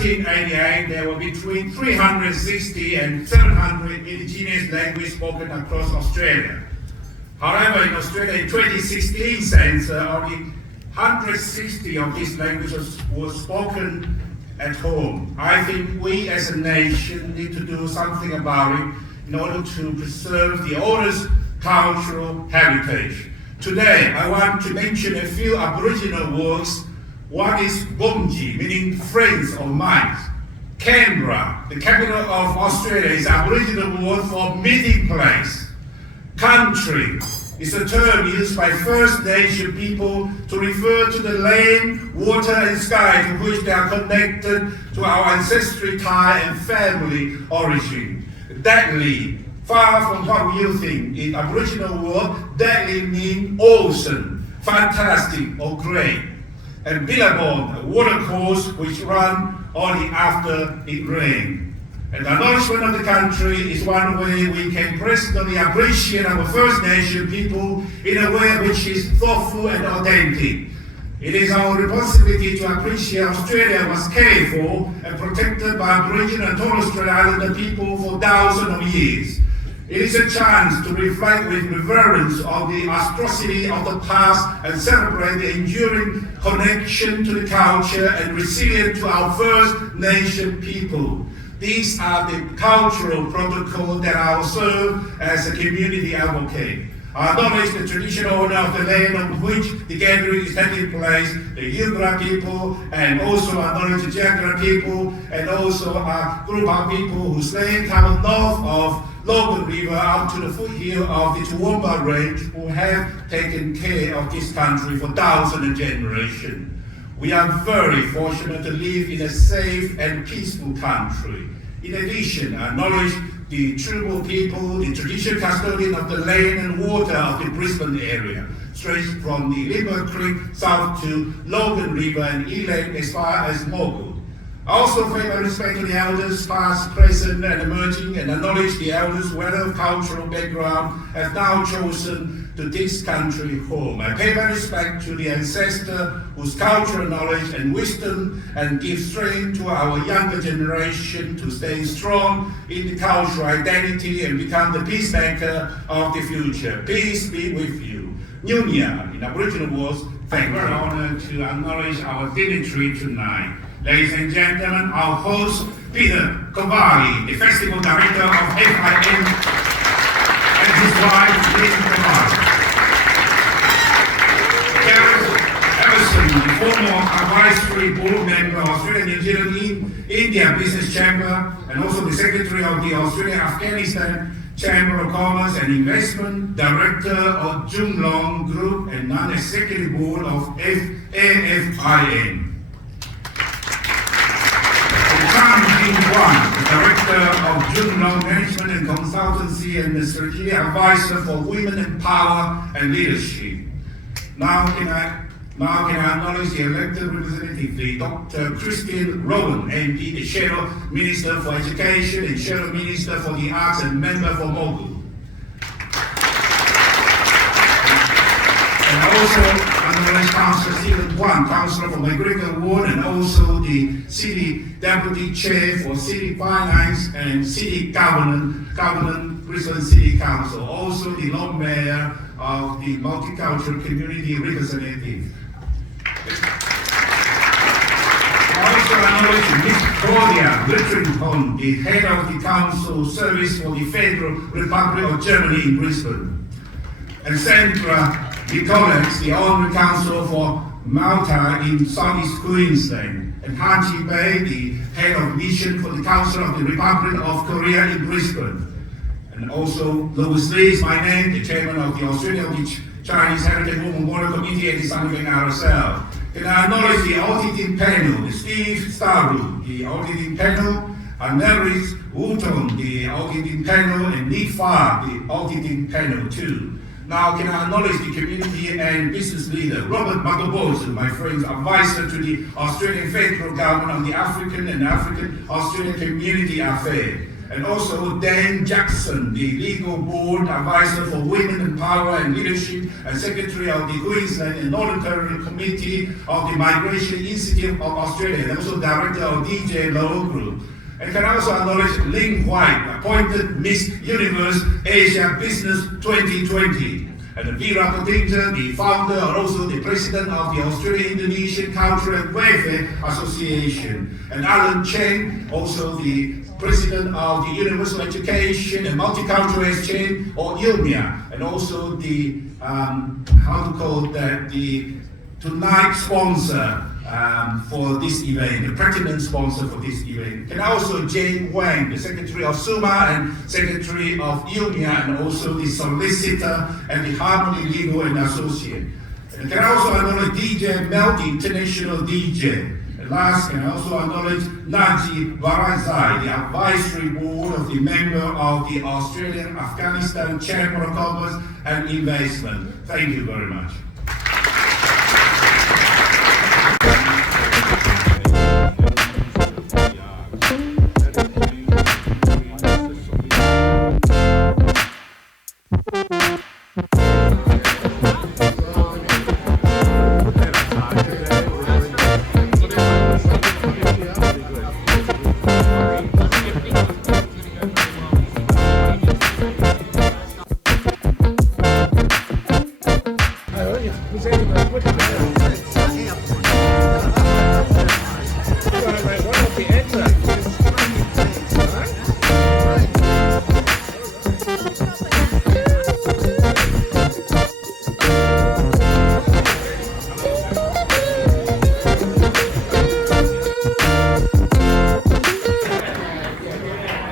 1788, there were between 360 and 700 indigenous languages spoken across Australia. However, in Australia in 2016 census, only 160 of these languages were spoken at home. I think we as a nation need to do something about it in order to preserve the oldest cultural heritage. Today, I want to mention a few Aboriginal words. One is Bumji, meaning friends or mates. Canberra, the capital of Australia, is Aboriginal word for meeting place. Country is a term used by First Nation people to refer to the land, water and sky to which they are connected to our ancestry tie and family origin. Deadly, far from what you think. In Aboriginal word, deadly means awesome, fantastic or great. And Billabong, a watercourse which run only after it rains. And the acknowledgement of the country is one way we can personally appreciate our First Nation people in a way which is thoughtful and authentic. It is our responsibility to appreciate Australia was cared for and protected by Aboriginal and Torres Strait Islander people for thousands of years. It is a chance to reflect with reverence on the atrocity of the past and celebrate the enduring connection to the culture and resilience to our First Nation people. These are the cultural protocols that I will serve as a community advocate. I acknowledge the traditional owner of the land on which the gathering is taking place, the Yugra people, and also acknowledge the Jagra people, and also a group of people whose land comes north of Logan River up to the foothill of the Toowoomba Range, who have taken care of this country for thousands of generations. We are very fortunate to live in a safe and peaceful country. In addition, I acknowledge the tribal people, the traditional custodian of the land and water of the Brisbane area, straight from the Limber Creek south to Logan River and Eland as far as Mogul. I also pay my respect to the elders, past, present, and emerging, and acknowledge the elders, whether cultural background, have now chosen to this country home. I pay my respect to the ancestor whose cultural knowledge and wisdom and give strength to our younger generation to stay strong in the cultural identity and become the peacemaker of the future. Peace be with you. Nunya, in Aboriginal words, thank you. We're honored to acknowledge our dignitary tonight. Ladies and gentlemen, our host, Peter Kovali, the Festival Director of AFIN, and his wife, Lynn Kovali. Gareth Everson, the former advisory board member of Australia New Zealand India Business Chamber, and also the Secretary of the Australia-Afghanistan Chamber of Commerce and Investment, Director of Junglong Group, and Non-Executive Board of AFIN. The Director of Junglong Management and Consultancy and the Strategic Advisor for Women Power and Leadership. Now can I acknowledge the elected representative, the Dr. Christian Rowan, MD, the Shadow Minister for Education and Shadow Minister for the Arts and Member for Mogul. And also acknowledge Councillor Stephen Wan, Councillor for McGregor Ward, and also the City Deputy Chair for City Finance and City Governance, Brisbane City Council, also the Lord Mayor of the Multicultural Community Representative. Also acknowledge Ms. Claudia Wittrington, the Head of the Council Service for the Federal Republic of Germany in Brisbane. And Sandra Nicholas, the Honorary Council for Malta in Southeast Queensland, and Haji Bay, the Head of Mission for the Council of the Republic of Korea in Brisbane. And also Louis Lee is my name, the Chairman of the Australian Chinese Heritage Movement Water Committee and the Sunwing RSL. And I acknowledge the auditing panel, the Steve Staru, the auditing panel, Neris Wooton, the auditing panel, and Nick Farr, the auditing panel too. Now, can I acknowledge the community and business leader, Robert Makabozu, my friend, advisor to the Australian Federal Government on the African and African Australian Community Affairs. And also Dan Jackson, the Legal Board Advisor for Women in Power and Leadership and Secretary of the Queensland and Northern Territory Committee of the Migration Institute of Australia, and also Director of DJ Law Group. And can also acknowledge Ling White, appointed Miss Universe Asia Business 2020. And Vera Potinta, the founder and also the president of the Australian-Indonesian Cultural and Welfare Association. And Alan Chen, also the president of the Universal Education and Multicultural Exchange, or UMIA. And also the, the tonight sponsor for this event, the platinum sponsor for this event. And also Jane Wang, the Secretary of SUMA and Secretary of UMIA, and also the solicitor and the Harmony Legal and Associate. And can I also acknowledge DJ Melty, International DJ. And last, can I also acknowledge Najib Barazai, the Advisory Board of the member of the Australian Afghanistan Chamber of Commerce and Investment. Thank you very much.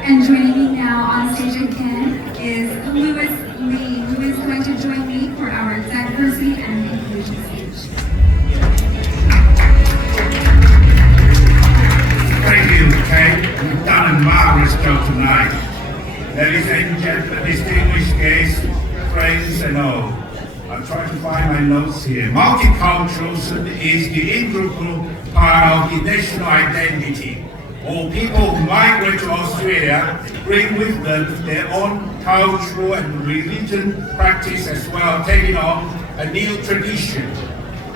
And joining me now on stage again is Louis Lee, who is going to join me for our diversity and inclusion speech. Thank you, Kate. You've done a marvelous job tonight. Ladies and gentlemen, distinguished guests, friends and all. I'm trying to find my notes here. Multiculturalism is the integral part of the national identity. All people who migrate to Australia bring with them their own cultural and religion practice, as well as taking on a new tradition.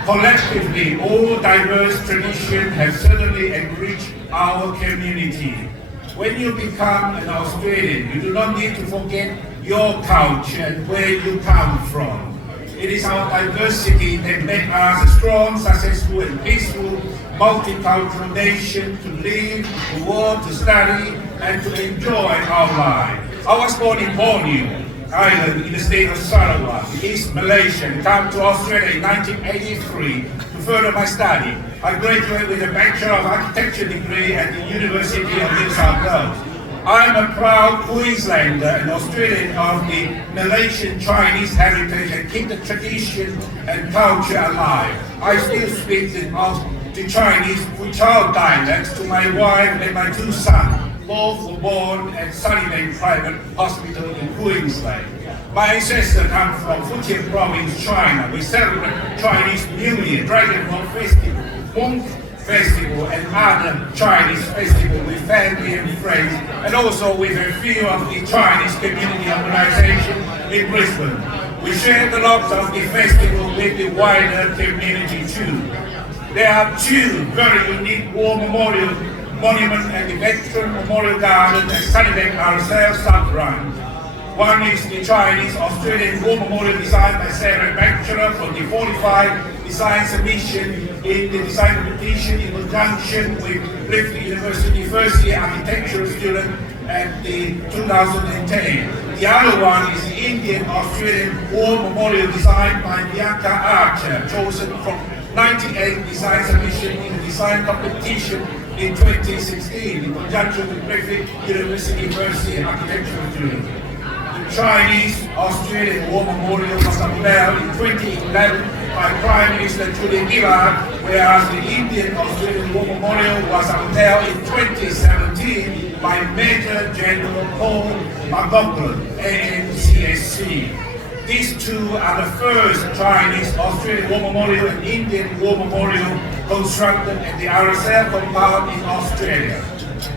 Collectively, all diverse traditions have certainly enriched our community. When you become an Australian, you do not need to forget your culture and where you come from. It is our diversity that makes us a strong, successful and peaceful multicultural nation to live, to work, to study and to enjoy our life. I was born in Borneo Island in the state of Sarawak, East Malaysia, and came to Australia in 1983 to further my study. I graduated with a Bachelor of Architecture degree at the University of New South Wales. I am a proud Queenslander and Australian of the Malaysian Chinese heritage and keep the tradition and culture alive. I still speak the Chinese Fujian dialects to my wife and my two sons. Both were born at Sunnybank Private Hospital in Queensland. My ancestors come from Fujian Province, China. We celebrate Chinese New Year, Dragon Ball Festival, Monk Festival and other Chinese festivals with family and friends, and also with a few of the Chinese community organizations in Brisbane. We share the loves of the festival with the wider community too. There are two very unique war memorial monuments at the Veteran Memorial Garden at Sunnybank RSL sub-run. One is the Chinese Australian War Memorial designed by Sarah Bachelor from the 45 Design Submission in the Design Competition in conjunction with Griffith University first year architectural student at the 2010. The other one is the Indian Australian War Memorial designed by Bianca Archer, chosen from 98 Design Submission in the Design Competition in 2016 in conjunction with Griffith University first year architectural student. Chinese Australian War Memorial was unveiled in 2011 by Prime Minister Julia Gillard, whereas the Indian Australian War Memorial was unveiled in 2017 by Major General Paul McLaughlin, ANCSC. These two are the first Chinese Australian War Memorial and Indian War Memorial constructed at the RSL compound in Australia.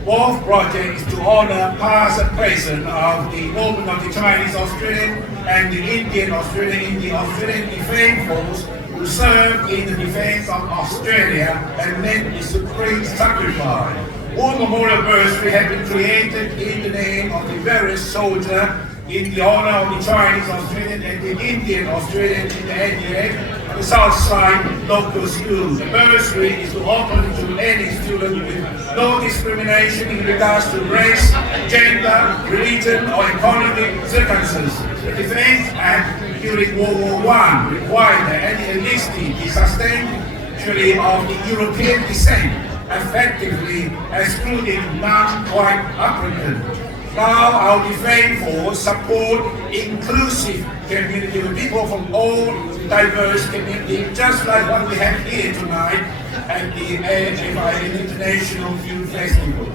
Both projects to honor past and present of the movement of the Chinese Australian and the Indian Australian in the Australian Defence Force who served in the defence of Australia and made the supreme sacrifice. War Memorial Bursary have been created in the name of the various soldiers in the honor of the Chinese Australian and the Indian Australian in the NDF and the Southside local schools. The bursary is open to any student with no discrimination in regards to race, gender, religion or economic circumstances. The Defence Act during World War I required that any enlistee be substantially of the European descent, effectively excluding non-white applicants. Now our Defence Force support inclusive community with people from all diverse communities, just like what we have here tonight at the AFIN International Film Festival.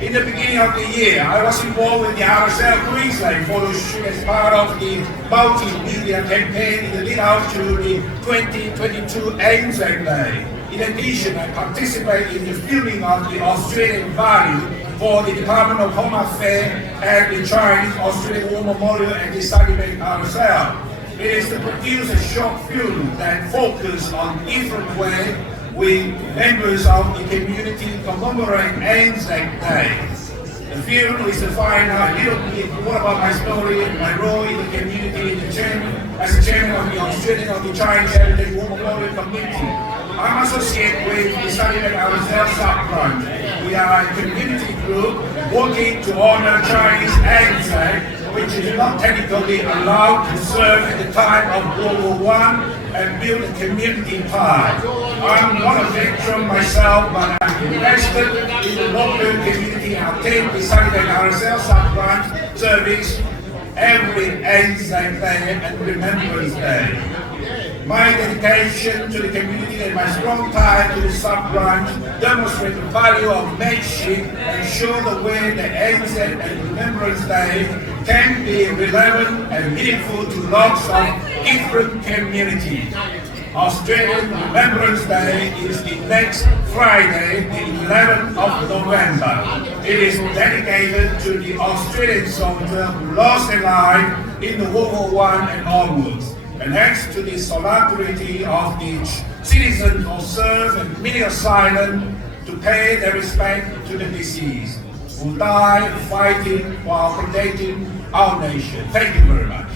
In the beginning of the year, I was involved in the RSL Queensland photo shoot as part of the multimedia campaign in the lead up to the 2022 Anzac Day. In addition, I participated in the filming of the Australian value for the Department of Home Affairs and the Chinese Australian War Memorial and the Celebrate RSL. It is to produce a short film that focuses on different ways with members of the community commemorate Anzac Day. The film is to find out a little bit more about my story and my role in the community as the chairman of the Australian of the Chinese Heritage War Memorial Committee. I'm associated with the Celebrate RSL sub-branch. We are a community group working to honor Chinese Anzac, which is not technically allowed to serve at the time of World War I and build a community pride. I'm not a veteran myself, but I'm invested in the local community and attend the Celebrate RSL sub-branch service every Anzac Day and Remembrance Day. My dedication to the community and my strong tie to the sub-branch demonstrate the value of mateship and show the way that Anzac and Remembrance Day can be relevant and meaningful to lots of different communities. Australian Remembrance Day is the next Friday, the 11th of November. It is dedicated to the Australian soldier who lost their life in the World War I and onwards. And thanks to the solidarity of the citizens who serve and minute of silence to pay their respect to the deceased, who died fighting while protecting our nation. Thank you very much.